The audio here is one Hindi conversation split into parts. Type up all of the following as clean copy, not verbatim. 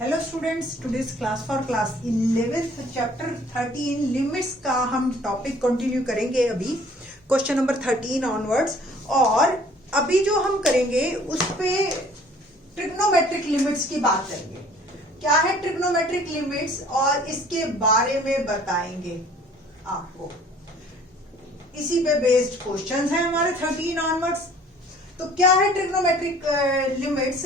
Hello students, today's class for class 11th chapter 13 limits का हम टॉपिक कंटिन्यू करेंगे अभी क्वेश्चन नंबर 13 ऑनवर्ड्स। और अभी जो हम करेंगे उस पे ट्रिग्नोमेट्रिक लिमिट्स की बात करेंगे। क्या है ट्रिग्नोमेट्रिक लिमिट्स और इसके बारे में बताएंगे आपको। इसी पे बेस्ड क्वेश्चंस हैं हमारे 13 ऑनवर्ड्स। तो क्या है ट्रिग्नोमेट्रिक लिमिट्स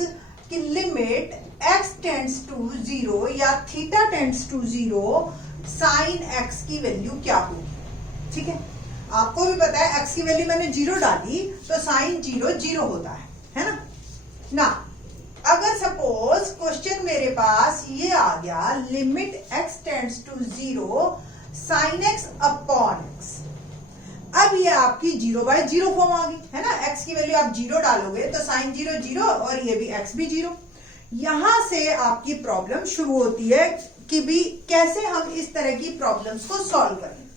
कि लिमिट x टेंड्स टू 0 या theta tends to 0 sine x की वैल्यू क्या होगी। ठीक है, आपको भी पता है x की वैल्यू मैंने 0 डाली तो साइन 0 0 होता है ना। ना अगर सपोज क्वेश्चन मेरे पास ये आ गया limit x tends to 0 sine x upon x, अब ये आपकी 0/0 फॉर्म आ गई है ना। x की वैल्यू आप 0 डालोगे तो साइन 0 0 और ये भी x भी 0। यहां से आपकी प्रॉब्लम शुरू होती है कि भी कैसे हम इस तरह की प्रॉब्लम्स को सॉल्व करें।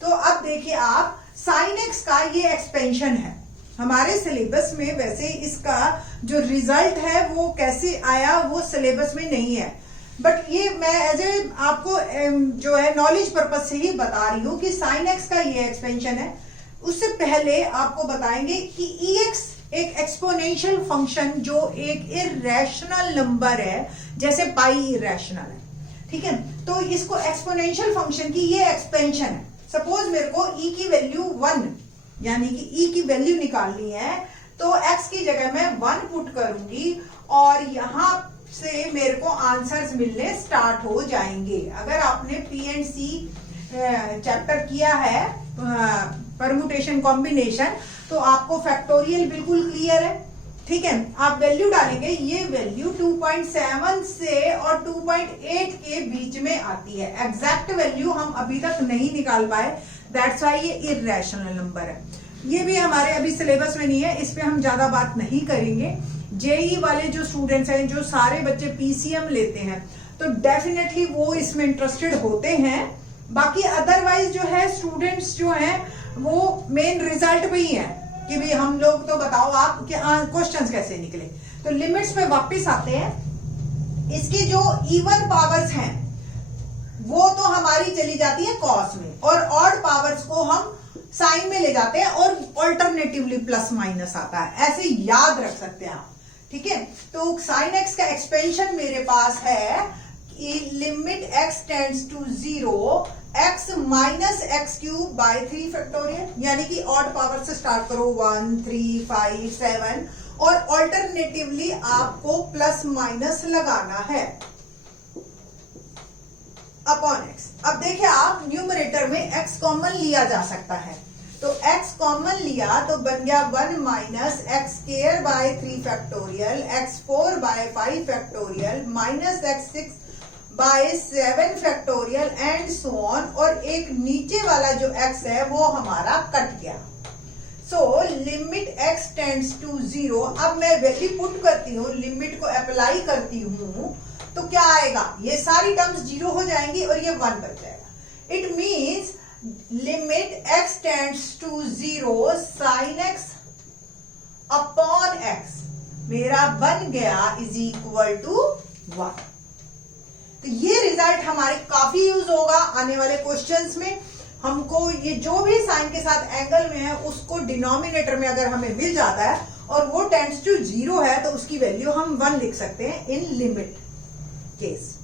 तो अब देखिए आप साइन x का ये एक्सपेंशन है हमारे सिलेबस में। वैसे इसका जो रिजल्ट है वो कैसे आया वो सिलेबस में नहीं है, बट ये मैं एज ए आपको जो है नॉलेज पर्पज से ही बता रही हूं कि साइन x का ये एक्सपेंशन है। उससे पहले आपको बताएंगे कि ex एक एक्सपोनेंशियल फंक्शन जो एक इरेशनल नंबर है, जैसे पाई इरेशनल है। ठीक है, तो इसको एक्सपोनेंशियल फंक्शन की ये एक्सपेंशन है। सपोज मेरे को e की वैल्यू 1 यानी कि e की वैल्यू निकालनी है तो x की जगह मैं 1 पुट करूंगी और यहां से मेरे को आंसर्स मिलने स्टार्ट हो जाएंगे। अगर आपने पी&सी चैप्टर किया है परमुटेशन कॉम्बिनेशन तो आपको फैक्टोरियल बिल्कुल क्लियर है। ठीक है, आप वैल्यू डालेंगे, ये वैल्यू 2.7 से और 2.8 के बीच में आती है। एग्जैक्ट वैल्यू हम अभी तक नहीं निकाल पाए, दैट्स व्हाई ये इरेशनल नंबर है। ये भी हमारे अभी सिलेबस में नहीं है, इस पे हम ज्यादा बात नहीं करेंगे। जेई वाले जो स्टूडेंट्स हैं, जो सारे बच्चे पीसीएम लेते हैं, तो डेफिनेटली वो इसमें इंटरेस्टेड होते हैं। बाकी अदरवाइज जो है स्टूडेंट्स जो हैं वो मेन रिजल्ट पे ही है कि भाई हम लोग तो बताओ आप कि क्वेश्चंस कैसे निकले। तो लिमिट्स पे वापस आते हैं। इसकी जो इवन पावर्स हैं वो तो हमारी चली जाती है कॉस में, और ऑड पावर्स को हम साइन में ले जाते हैं और ऑल्टरनेटिवली प्लस माइनस आता है। ऐसे याद रख सकते हैं आप। ठीक है, तो साइन एक्स का एक्सपेंशन मेरे पास है कि limit x tends to 0 x minus x cube by 3 factorial, यानी कि ऑड पावर से स्टार्ट करो 1 3 5 7 और ऑल्टरनेटिवली आपको प्लस माइनस लगाना है अपॉन x। अब देखिए आप न्यूमरेटर में x कॉमन लिया जा सकता है, तो x कॉमन लिया तो बन गया 1 minus x square by 3 factorial x4 by 5 factorial minus x6 by 7 factorial and so on. और एक नीचे वाला जो x है वो हमारा कट गया। So limit x tends to 0, अब मैं वैल्यू पुट करती हूँ, लिमिट को अप्लाई करती हूँ तो क्या आएगा, ये सारी टर्म्स 0 हो जाएंगी और ये 1 बच जाएगा। It means limit x tends to 0 sine x upon x मेरा बन गया इज इक्वल टू 1। तो ये रिजल्ट हमारे काफी यूज होगा आने वाले क्वेश्चंस में। हमको ये जो भी साइन के साथ एंगल में है उसको डिनोमिनेटर में अगर हमें मिल जाता है और वो टेंड्स टू 0 है तो उसकी वैल्यू हम 1 लिख सकते हैं in limit case.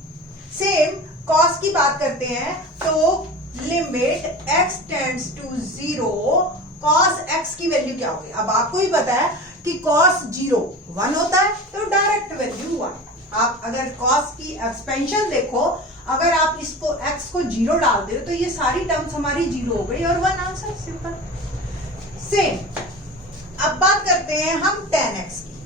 Same cos की बात करते हैं तो limit x tends to 0 cos x की वैल्यू क्या होगी। अब आपको ही पता है कि कॉस 0 1 होता है, तो डायरेक्ट वैल्यू 1। आप अगर कॉस की एक्सपेंशन देखो, अगर आप इसको x को 0 डाल दे तो ये सारी टर्म्स हमारी 0 हो गई और 1 आंसर, सिंपल। सेम अब बात करते हैं हम tan x की।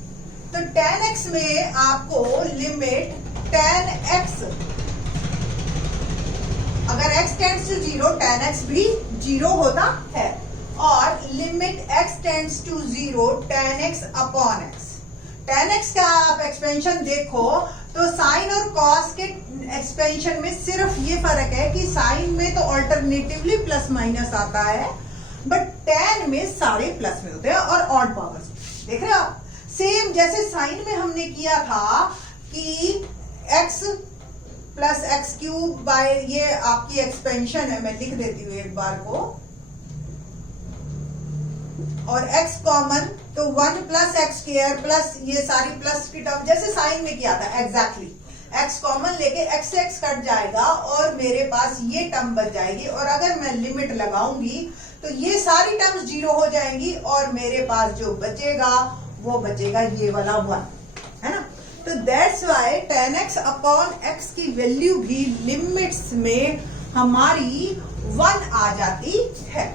तो tan x में आपको लिमिट tan x, अगर x tends to 0 tan x भी 0 होता है, और limit x tends to 0 tan x upon x। tan x का आप एक्सपेंशन देखो तो साइन और कॉस के एक्सपेंशन में सिर्फ ये फर्क है कि साइन में तो ऑल्टरनेटिवली प्लस माइनस आता है, बट tan में सारे प्लस में होते हैं और ऑड पावर्स। देख रहे हो आप, सेम जैसे साइन में हमने किया था कि x plus x cube bye, ये आपकी एक्सपेंशन है, मैं लिख देती हूँ एक बार को, और x कॉमन तो 1 प्लस एक्स स्क्वायर प्लस ये सारी प्लस की टर्म जैसे साइन में किया था एग्जैक्टली, x कॉमन लेके x से x कट जाएगा और मेरे पास ये टर्म बच जाएगी, और अगर मैं लिमिट लगाऊंगी तो ये सारी टर्म्स जीरो हो जाएंगी और मेरे पास जो बचेगा वो बचेगा ये वाला 1, है ना। तो that's why tan x upon x की वैल्यू भी लिमिट्स में हमारी 1 आ जाती है।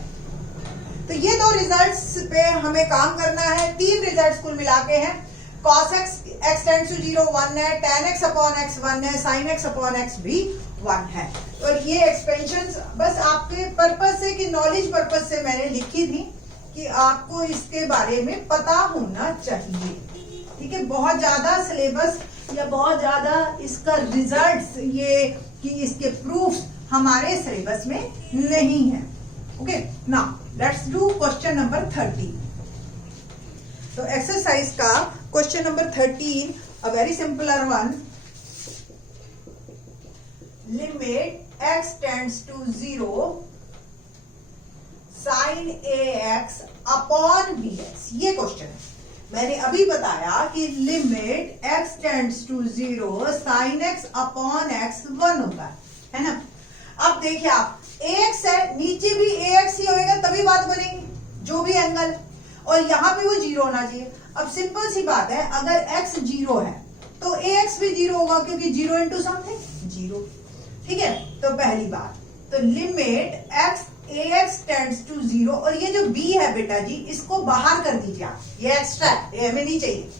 तो ये दो रिजल्ट्स पे हमें काम करना है। 3 रिजल्ट्स कुल मिला के हैं, cos x टेंड्स टू 0 1 है, tan x अपॉन x 1 है, sin x अपॉन x भी 1 है। और ये एक्सपेंशंस बस आपके पर्पस से कि नॉलेज पर्पस से मैंने लिखी थी कि आपको इसके बारे में पता होना चाहिए, ठीक है। बहुत ज्यादा सिलेबस या बहुत ज्यादा इसका रिजल्ट्स ये कि इसके प्रूफ्स हमारे सिलेबस में नहीं है। Okay, now let's do question number 13। तो एक्सरसाइज का question number 13, a very simpler one, limit x tends to 0 sin ax upon bx, ये क्वेश्चन है। मैंने अभी बताया कि limit x tends to 0 sin x upon x 1 होता है ना। अब देखिए आप, ax है, नीचे भी ax ही होएगा तभी बात बनेगी, जो भी एंगल, और यहां भी वो 0 होना चाहिए। अब सिंपल सी बात है, अगर x 0 है तो ax भी 0 होगा, क्योंकि 0 इंटू समथिंग 0, ठीक है। तो पहली बात, तो लिमिट ax टेंड्स टू 0, और ये जो b है बेटा जी, इसको बाहर कर दीजिए आप, ये एक्स्ट्रा है, ये हमें नहीं चाहिए।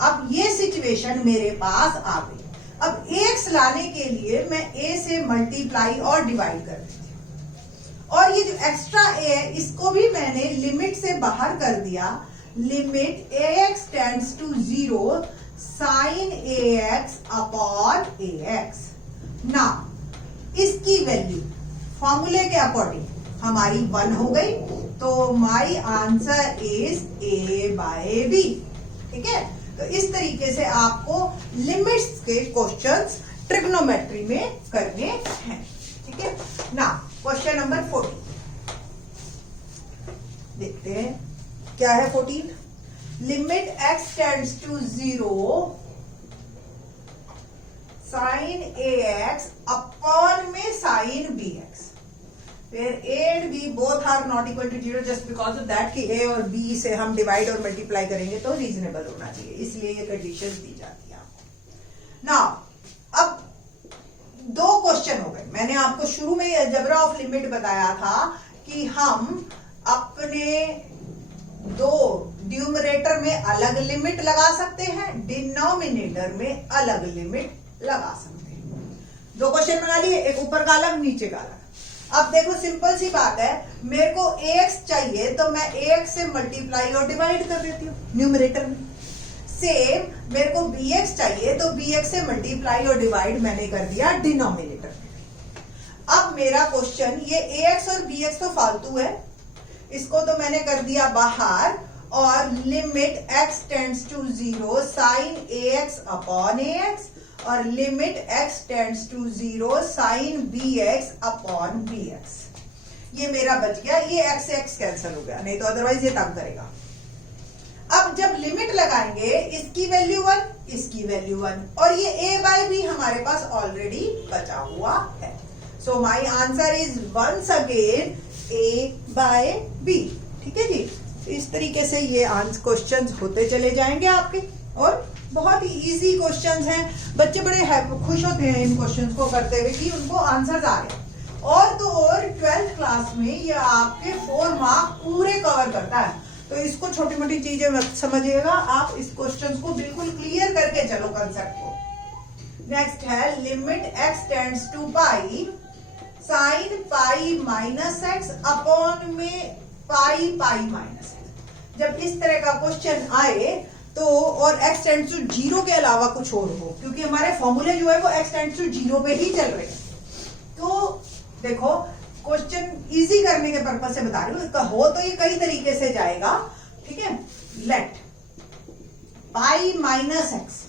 अब ये सिचुएशन मेरे पास आ गई। अब ax लाने के लिए मैं a से मल्टीप्लाई और डिवाइड कर देती हूँ, और ये जो एक्स्ट्रा a है इसको भी मैंने लिमिट से बाहर कर दिया। Limit ax tends to 0 sin ax upon ax। ना इसकी वैल्यू फॉर्मूले के अकॉर्डिंग हमारी 1 हो गई, तो my answer is a by b, ठीक है। तो इस तरीके से आपको लिमिट्स के क्वेश्चंस ट्रिग्नोमेट्री में करने हैं, ठीक है ना। क्वेश्चन नंबर 14 देखते हैं क्या है। 14, limit x tends to 0 sin ax upon में sin bx, where a and b both are not equal to 0, just because of that कि a और b से हम डिवाइड और मल्टीप्लाई करेंगे तो रीजनेबल होना चाहिए, इसलिए ये कंडीशन दी जाती है आपको। नाउ अब 2 क्वेश्चन हो गए। मैंने आपको शुरू में अलजेब्रा ऑफ लिमिट बताया था कि हम अपने 2 न्यूमरेटर में अलग लिमिट लगा सकते हैं, डिनोमिनेटर में अलग लिमिट लगा सकते हैं। 2 क्वेश्चन बना लिए, एक ऊपर का अलग नीचे का अलग। अब देखो सिंपल सी बात है, मेरे को ax चाहिए तो मैं ax से मल्टीप्लाई और डिवाइड कर देती हूँ न्यूमरेटर में। सेम मेरे को bx चाहिए तो bx से मल्टीप्लाई और डिवाइड मैंने कर दिया डिनोमिनेटर में। अब मेरा क्वेश्चन, ये ax और bx तो फालतू है, इसको तो मैंने कर दिया बाहर, और limit x tends to 0 sin ax upon ax, और limit x tends to 0 sin bx upon bx। ये मेरा बच गया, ये x से x कैंसिल हो गया, नहीं तो अदरवाइज ये तंग करेगा। अब जब लिमिट लगाएंगे, इसकी वैल्यू 1, इसकी वैल्यू 1, और ये a बाय b हमारे पास ऑलरेडी बचा हुआ है। So my answer is once again a by b, ठीक है जी। इस तरीके से ये क्वेश्चंस होते चले जाएंगे आपके, और बहुत ही इजी क्वेश्चंस हैं। बच्चे बड़े खुश होते हैं इन क्वेश्चंस को करते हुए कि उनको आंसर्स आ रहे। और तो और 12th क्लास में ये आपके 4 मार्क पूरे कवर करता है, तो इसको छोटी मोटी चीजें मत समझिएगा, आप इस क्वेश्चंस को बिल्कुल क्लियर करके चलो कंसेप्ट को। नेक्स्ट है limit x tends to pi sin pi minus x upon में पाई पाई माइनस एक्स। जब इस तरह का क्वेश्चन आए तो, और x टेंड्स टू 0 के अलावा कुछ और हो, क्योंकि हमारे फॉर्मूले जो है वो x टेंड्स टू 0 पे ही चल रहे हैं, तो देखो क्वेश्चन इजी करने के पर्पज से बता रही हूँ। हो तो ये कई तरीके से जाएगा, ठीक है। लेट पाई माइनस एक्स,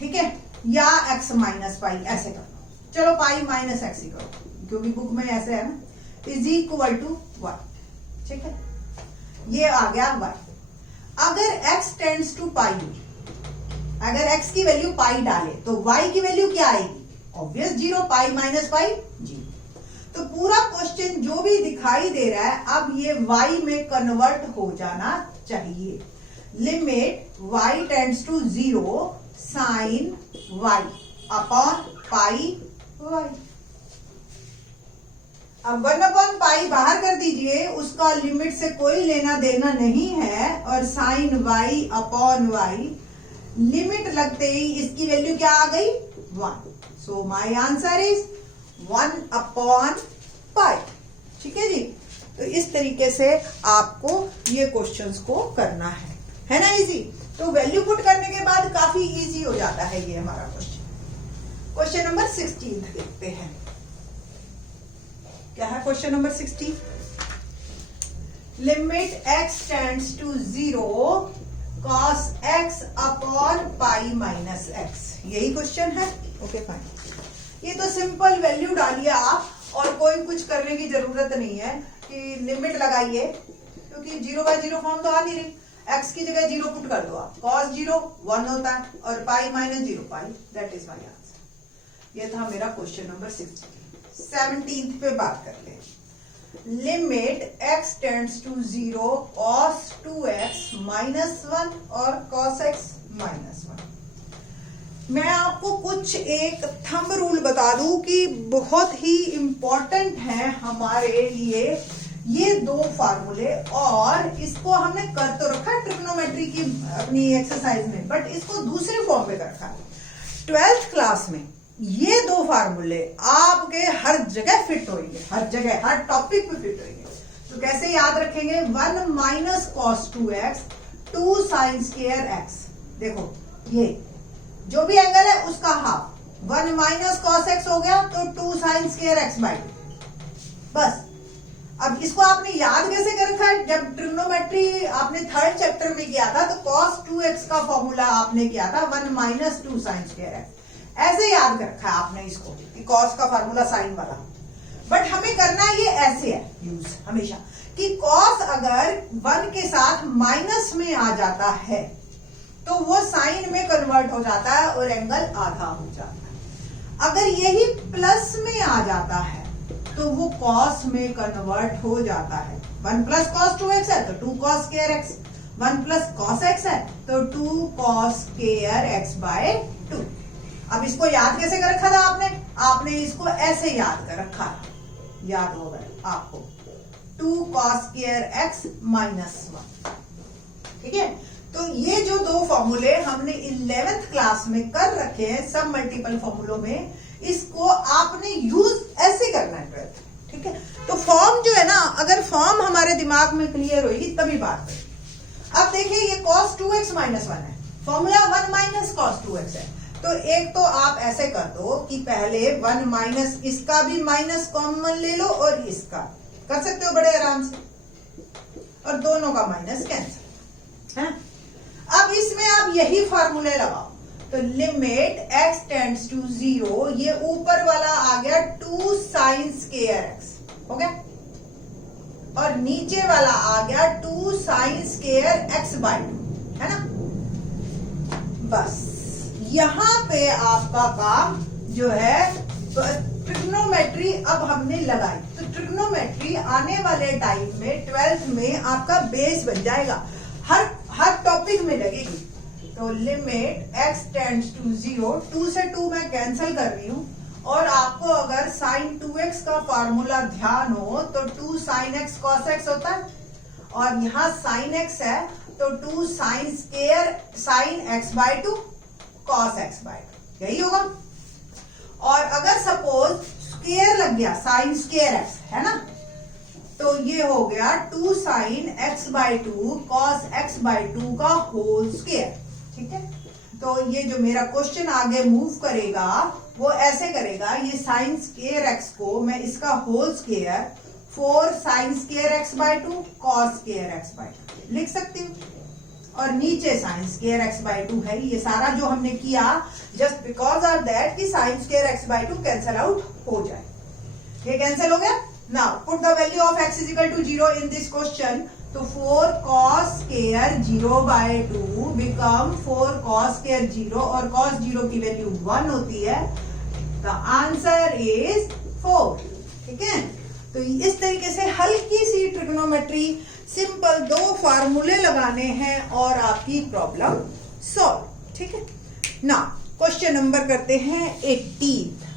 ठीक है, या x माइनस पाई ऐसे कर लो, चलो पाई माइनस एक्स ही करो क्योंकि बुक में ऐसे है ना, इज इक्वल टू y। ठीक है, ये आ गया y। अगर x टेंड्स टू पाई, अगर x की वैल्यू पाई डाले तो y की वैल्यू क्या आएगी? Obvious 0, pi minus pi 0। तो पूरा क्वेश्चन जो भी दिखाई दे रहा है अब ये y में कन्वर्ट हो जाना चाहिए। Limit y tends to 0 sine y upon pi y। अब 1 अपॉन पाई बाहर कर दीजिए, उसका लिमिट से कोई लेना देना नहीं है, और sine y upon y limit लगते ही इसकी वैल्यू क्या आ गई? 1। So my answer is 1 upon pi. ठीक है जी, तो इस तरीके से आपको ये क्वेश्चंस को करना है ना इजी। तो वैल्यू पुट करने के बाद काफी इजी हो जाता है ये हमारा क्वेश्चन। क्वेश्चन नंबर 16 देखते हैं, क्या है question number 16? Limit x tends to 0 cos x upon pi minus x, यही क्वेश्चन है। ओके फाइन, ये तो सिंपल वैल्यू डालिए आप, और कोई कुछ करने की जरूरत नहीं है कि लिमिट लगाइए, क्योंकि 0/0 फॉर्म तो आ नहीं रही। x की जगह 0 पुट कर दो आप, cos 0 1 होता है और pi minus 0 pi, that is my answer. ये था मेरा क्वेश्चन नंबर 16। 17 पे बात करते हैं। Limit x tends to 0 cos 2x minus 1 और cos x माइनस 1। मैं आपको कुछ एक थंब रूल बता दूं कि बहुत ही इंपॉर्टेंट है हमारे लिए ये दो फार्मूले, और इसको हमने कर तो रखा है ट्रिग्नोमेट्री की अपनी एक्सरसाइज में, बट इसको दूसरे फॉर्म पे कर रखा है। 12th क्लास में ये दो फार्मूले आपके हर जगह फिट होंगे, हर जगह हर टॉपिक पे फिट होंगे। तो कैसे याद रखेंगे? 1 minus cos 2x 2 sine square x। देखो ये जो भी एंगल है उसका हाफ, 1 माइनस कॉस x हो गया तो 2 साइन स्क्वायर x बाई 2। बस अब इसको आपने याद कैसे कर रखा है? जब ट्रिग्नोमेट्री आपने 3rd चैप्टर में किया था तो cos 2x का फॉर्मूला आपने किया था 1 माइनस 2 साइन स्क्वायर x, ऐसे याद कर रखा है आपने इसको कि cos का फॉर्मूला साइन वाला। बट हमें करना ये ऐसे है यूज हमेशा कि cos अगर 1 के साथ माइनस में आ जाता है तो वो साइन में कन्वर्ट हो जाता है और एंगल आधा हो जाता है। अगर यही प्लस में आ जाता है तो वो cos में कन्वर्ट हो जाता है। 1 प्लस cos 2x है तो 2 cos square x, 1 plus cos x है तो 2 cos स्क्वायर x बाय 2। अब इसको याद कैसे कर रखा था आपने? आपने इसको ऐसे याद कर रखा था, याद होगा आपको 2 cos स्क्वायर x माइनस 1। ठीक है, तो ये जो दो फॉर्मूले हमने 11th क्लास में कर रखे हैं सब मल्टीपल फॉर्मूलों में, इसको आपने यूज ऐसे करना है 12th। ठीक है, तो फॉर्म जो है ना, अगर फॉर्म हमारे दिमाग में क्लियर होगी तभी बात करें। अब देखिए ये cos 2x माइनस 1 है, फॉर्मूला 1 माइनस cos 2x है, तो एक तो आप ऐसे कर दो कि पहले 1 माइनस इसका भी माइनस कॉमन ले लो और इसका कर सकते हो बड़े आराम से, और दोनों का माइनस कैंसिल है। अब इसमें आप यही फार्मूले लगाओ, तो लिमिट x टेंड्स टू 0, ये ऊपर वाला आ गया 2 साइन स्क्वायर x हो गया, और नीचे वाला आ गया 2 साइन स्क्वायर x बाय 2, है ना। बस यहां पे आपका काम जो है ट्रिग्नोमेट्री अब हमने लगाई, तो ट्रिग्नोमेट्री आने वाले टाइम में 12th में आपका बेस बन जाएगा, हर टॉपिक में लगेगी। तो लिमिट x टेंड्स टू 0, 2 से 2 मैं कैंसिल कर रही हूं, और आपको अगर साइन 2x का फार्मूला ध्यान हो तो 2 साइन x cos x होता है, और यहाँ साइन x है तो 2 sine square sine x by 2 cos x by 2, यही होगा। और अगर सपोज स्क्वायर लग गया साइन स्क्वायर x है ना, तो ये हो गया 2 sine x by 2 cos x by 2 का होल स्क्वायर। ठीक है, तो ये जो मेरा क्वेश्चन आगे मूव करेगा वो ऐसे करेगा, ये साइन स्क्वायर x को मैं इसका whole square 4 sine square x by 2 cos square x by 2 लिख सकती हूँ। और नीचे sine square x by two है। ये सारा जो हमने किया जस्ट बिकॉज ऑफ दैट कि sine square x by two cancel out हो जाए। ये कैंसिल हो गया। Now put the value of x is equal to 0 in this question. तो 4 cos square 0 bye 2 become 4 cos square 0 और cos 0 की वैल्यू 1 होती है। The answer is 4। ठीक है, तो इस तरीके से हल्की सी ट्रिग्नोमेट्री, सिंपल 2 फार्मूले लगाने हैं और आपकी प्रॉब्लम सॉल्व। ठीक है ना। क्वेश्चन नंबर करते हैं 18।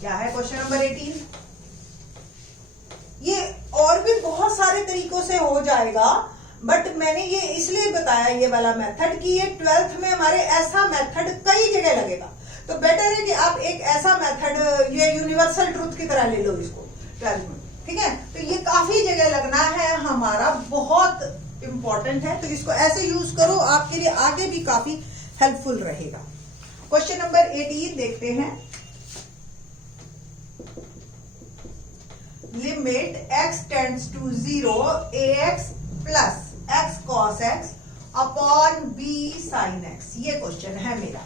क्या है क्वेश्चन नंबर 18? ये और भी बहुत सारे तरीकों से हो जाएगा, बट मैंने ये इसलिए बताया ये वाला मेथड कि ये 12th में हमारे ऐसा मेथड कई जगह लगेगा। तो बेटर है कि आप एक ऐसा मेथड, ये यूनिवर्सल ट्रूथ की तरह ले लो इसको 12th में। ठीक है, तो ये काफी जगह लगना है हमारा, बहुत इंपॉर्टेंट है। तो इसको ऐसे यूज करो, आपके लिए आगे भी काफी हेल्पफुल रहेगा। क्वेश्चन नंबर 18 देखते हैं। Limit x tends to 0 ax plus x cos x upon b sin x। ये क्वेश्चन है मेरा।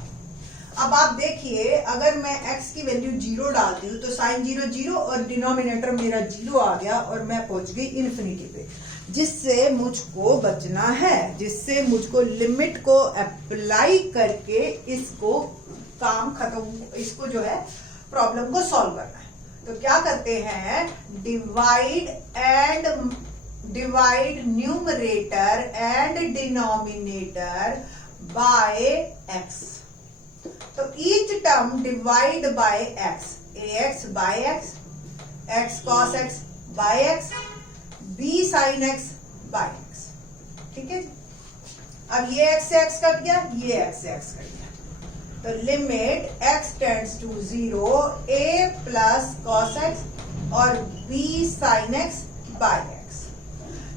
अब आप देखिए, अगर मैं x की वैल्यू 0 डालती हूँ तो साइन 0 0 और डिनोमिनेटर मेरा 0 आ गया और मैं पहुंच गई इन्फिनिटी पे, जिससे मुझको बचना है, जिससे मुझको लिमिट को अप्लाई करके इसको काम खत्म, इसको जो है प्रॉब्लम को सॉल्व करना है। तो क्या करते हैं, divide numerator and denominator by x। तो each term divide by x, ax by x, x cos x by x, b sin x by x। ठीक है, अब ये x से x कट गया, ये x से x कट गया। तो limit x tends to 0 a plus cos x और b sin x by x।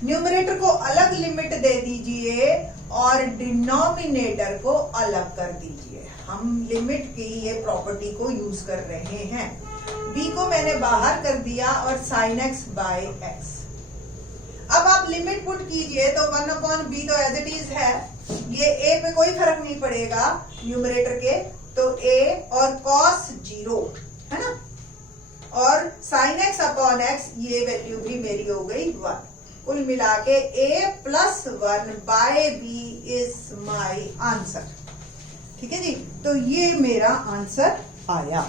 Numerator को अलग लिमिट दे दीजिए और डिनोमिनेटर को अलग कर दीजिए। हम लिमिट की ये प्रॉपर्टी को यूज कर रहे हैं। b को मैंने बाहर कर दिया और sin x बाय x। अब आप लिमिट पुट कीजिए तो 1 अपॉन b तो एज इट इज है, ये a पे कोई फर्क नहीं पड़ेगा न्यूमरेटर के, तो a और cos 0 है ना, और sin x अपॉन x ये वैल्यू भी मेरी हो गई 1। कुल मिला के a plus 1 by b is my answer. ठीक है जी, तो ये मेरा आंसर आया।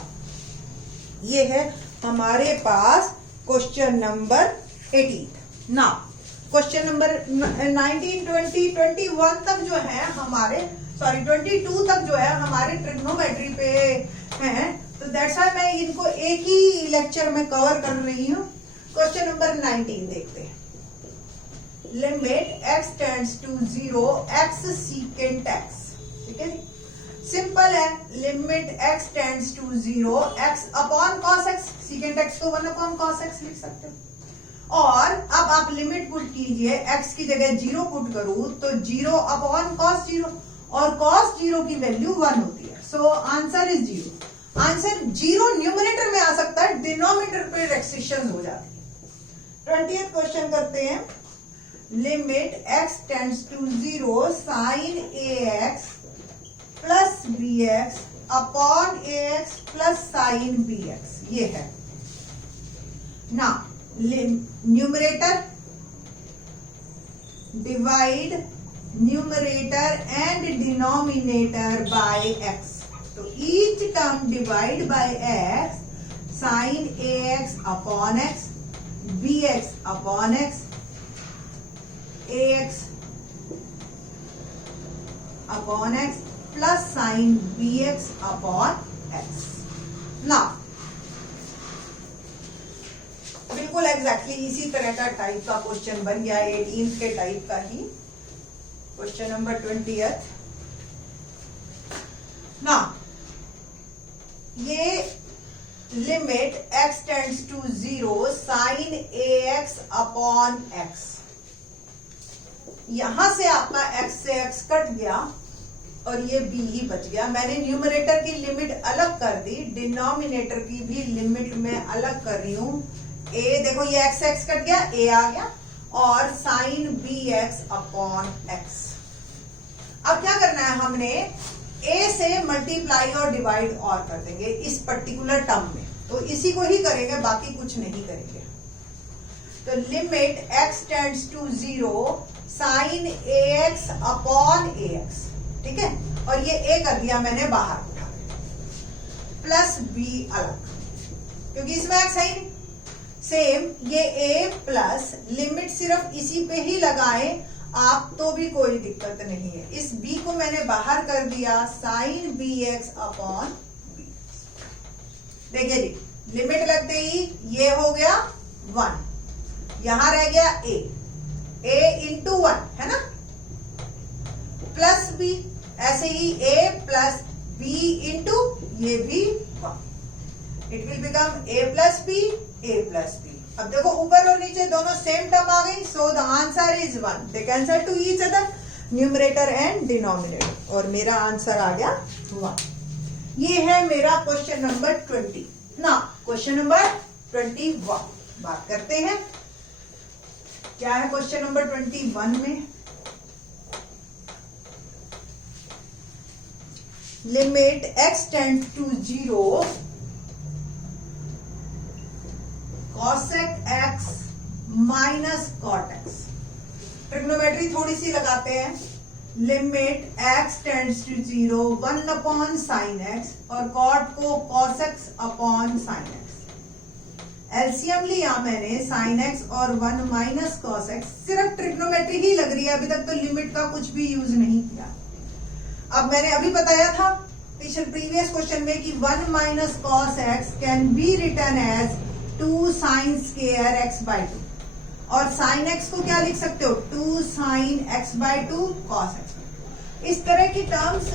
ये है हमारे पास क्वेश्चन नंबर 18। ना क्वेश्चन नंबर 19, 20, 21 तक जो है हमारे, सॉरी 22 तक जो है हमारे ट्रिग्नोमेट्री पे हैं, तो दैट्स व्हाई मैं इनको एक ही लेक्चर में कवर कर रही हूँ। क्वेश्चन नंबर 19 देखते हैं। Limit x tends to 0 x secant x। ठीक है, सिंपल है। Limit x tends to 0 x upon cos x, secant x को 1 अपॉन cos x लिख सकते हो। और अब आप लिमिट पुट कीजिए, x की जगह 0 पुट करूं तो 0 अपॉन cos 0 और cos 0 की वैल्यू 1 होती है। So answer is 0। Answer 0 numerator में आ सकता है, डिनोमिनेटर पे रेस्ट्रिक्शन हो जाती है। 20th क्वेश्चन करते हैं। Limit x tends to 0 sin ax plus bx upon ax plus sin bx। ये है ना। Numerator divide numerator and denominator by x। तो each term divide by x, sin ax upon x, bx upon x, ax upon x plus sin bx upon x। ना बिल्कुल एग्जैक्टली इसी तरह का टाइप का क्वेश्चन बन गया, 18th के टाइप का ही। Question number 20th। ना ये limit x tends to 0 sin ax upon x। यहां से आपका x से x कट गया और ये b ही बच गया। मैंने न्यूमरेटर की लिमिट अलग कर दी, डिनोमिनेटर की भी लिमिट में अलग कर रही हूं। a देखो ये x कट गया, a आ गया और sin bx अपॉन x। अब क्या करना है, हमने a से मल्टीप्लाई और डिवाइड और कर देंगे इस पर्टिकुलर टर्म में, तो इसी को ही करेंगे, बाकी कुछ नहीं करेंगे। तो limit x tends to 0 sine ax upon ax, ठीक है, और ये a कर दिया मैंने बाहर उठा प्लस b अलग, क्योंकि इसमें x है ही। सेम ये a प्लस लिमिट सिर्फ इसी पे ही लगाएं आप तो भी कोई दिक्कत नहीं है। इस b को मैंने बाहर कर दिया साइन bx अपॉन b। देखिए जी, लिमिट लगते ही ये हो गया 1, यहां रह गया a इंटू 1 है ना, प्लस b, ऐसे ही a प्लस b इंटू ये भी 1, it will become a plus b, a plus b। अब देखो ऊपर और नीचे दोनों सेम टर्म आ गई, so the answer is 1, they cancel two each other, numerator and denominator, और मेरा आंसर आ गया 1। ये है मेरा क्वेश्चन नंबर 20। ना क्वेश्चन नंबर 21 बात करते हैं, क्या है क्वेश्चन नंबर 21 में। Limit x tends to 0 cosec x minus cot x। Trigonometry थोड़ी सी लगाते हैं। Limit x tends to 0 1 upon sine x और cot को cos x upon sine x। LCM लिया मैंने साइन x और 1 माइनस cos x, सिर्फ ट्रिग्नोमेट्री ही लग रही है, अभी तक तो लिमिट का कुछ भी यूज नहीं किया। अब मैंने अभी बताया था प्रीवियस क्वेश्चन में कि 1 minus cos x can be written as 2 sine square x by 2, और साइन x को क्या लिख सकते हो, 2 sine x by 2 cos x। इस तरह की टर्म्स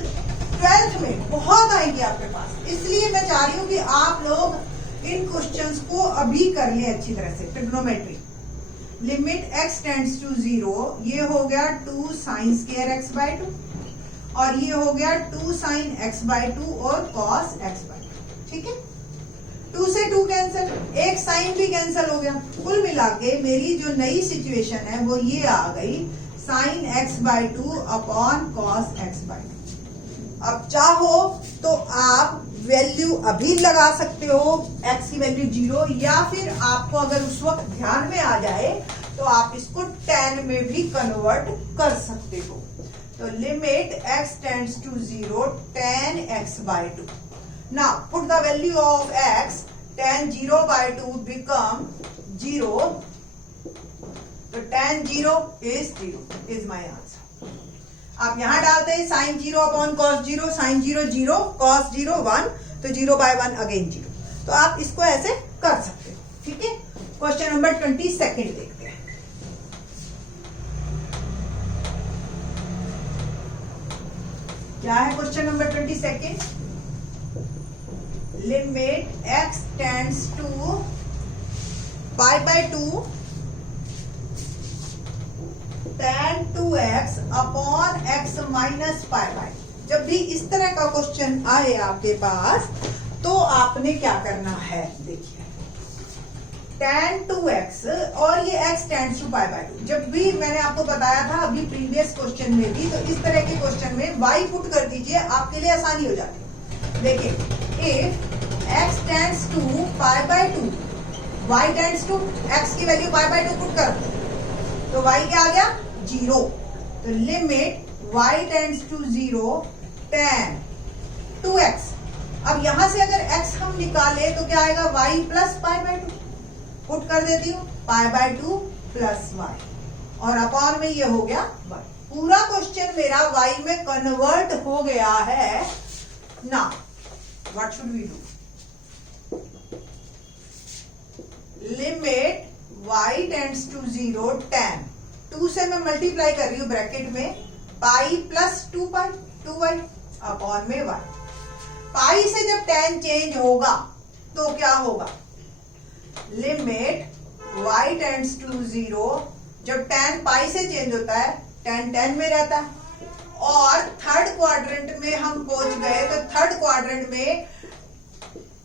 12th में बहुत आएंगी आपके पास, इसलिए मैं चाह रही हूं कि आप लोग इन क्वेश्चंस को अभी कर लें अच्छी तरह से। Trigonometry limit x tends to 0, ये हो गया 2 साइन स्क्वायर x बाई 2, और ये हो गया 2 साइन x बाई 2 और cos x बाई 2, ठीक है। 2 से 2 कैंसिल, एक साइन भी कैंसिल हो गया। कुल मिला के मेरी जो नई सिचुएशन है वो ये आ गई sine x by 2 upon cos x by 2। अब चाहो तो आप वैल्यू अभी लगा सकते हो, x की वैल्यू 0, या फिर आपको अगर उस वक्त ध्यान में आ जाए तो आप इसको tan में भी कन्वर्ट कर सकते हो। तो limit x tends to 0 tan x by 2। Now put the value of x, tan 0 by 2 become 0. So tan 0 is my answer. आप यहां डालते हैं sine 0 upon cos 0, sine 0 0, cos 0 1, तो 0 by 1 अगेन 0। तो आप इसको ऐसे कर सकते हो, ठीक है। क्वेश्चन नंबर 22 देखते हैं। क्या है question number 22? Limit x tends to pi by 2 tan 2x upon x minus pi by. जब भी इस तरह का क्वेश्चन आए आपके पास तो आपने क्या करना है, देखिए tan 2x और ये x tends to pi by 2। जब भी मैंने आपको बताया था अभी प्रीवियस क्वेश्चन में भी, तो इस तरह के क्वेश्चन में y पुट कर दीजिए, आपके लिए आसानी हो जाती है। देखिए if x tends to pi by 2, y tends to x की वैल्यू पाई बाई 2 पुट कर तो y क्या आ गया 0। तो limit y tends to 0 tan 2x। अब यहां से अगर x हम निकाले तो क्या आएगा, y plus pi by 2 put कर देती हूँ, पाई बाई 2 प्लस y, और अपॉन में ये हो गया y। पूरा क्वेश्चन मेरा y में कन्वर्ट हो गया है ना। What should we do? Limit y tends to 0 tan 2 से मैं मल्टीप्लाई कर रही हूँ ब्रैकेट में, पाई प्लस 2 पाई 2y अपॉन में y। पाई से जब tan चेंज होगा तो क्या होगा, लिमिट y tends to 0, जब tan पाई से चेंज होता है tan tan में रहता है, और थर्ड क्वाड्रेंट में हम पहुंच गए, तो थर्ड क्वाड्रेंट में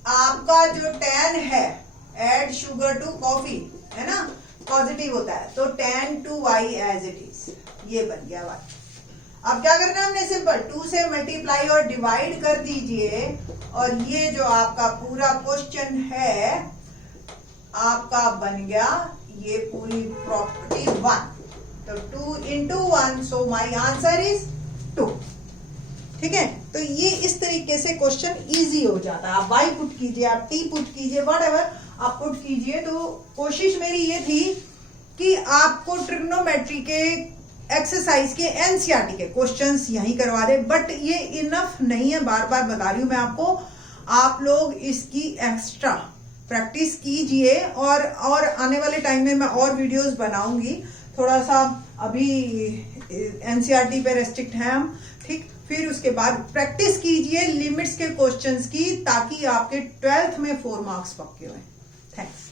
आपका जो tan है, एड शुगर टू कॉफी, है ना, पॉजिटिव होता है, तो tan 2y as it is, ये बन गया y। अब क्या करना है हमने, सिंपल 2 से मल्टीप्लाई और डिवाइड कर दीजिए, और ये जो आपका पूरा क्वेश्चन है आपका बन गया ये पूरी प्रॉपर्टी 1। तो 2 into 1, so my answer is 2। ठीक है, तो ये इस तरीके से क्वेश्चन इजी हो जाता है। आप y पुट कीजिए, आप t पुट कीजिए, व्हाटएवर आप पुट कीजिए। तो कोशिश मेरी ये थी कि आपको ट्रिग्नोमेट्री के एक्सरसाइज के एनसीईआरटी के क्वेश्चंस यही करवा दे, बट ये इनफ नहीं है, बार बार बता रही हूं मैं आपको। आप लोग इसकी एक्स्ट्रा प्रैक्टिस कीजिए, और आने वाले टाइम में मैं और वीडियोस बनाऊंगी। थोड़ा सा अभी एनसीईआरटी पे रेस्ट्रिक्ट है हम, ठीक। फिर उसके बाद प्रैक्टिस कीजिए लिमिट्स के क्वेश्चंस की, ताकि आपके 12th में 4 मार्क्स पक्के हुए। थैंक्स।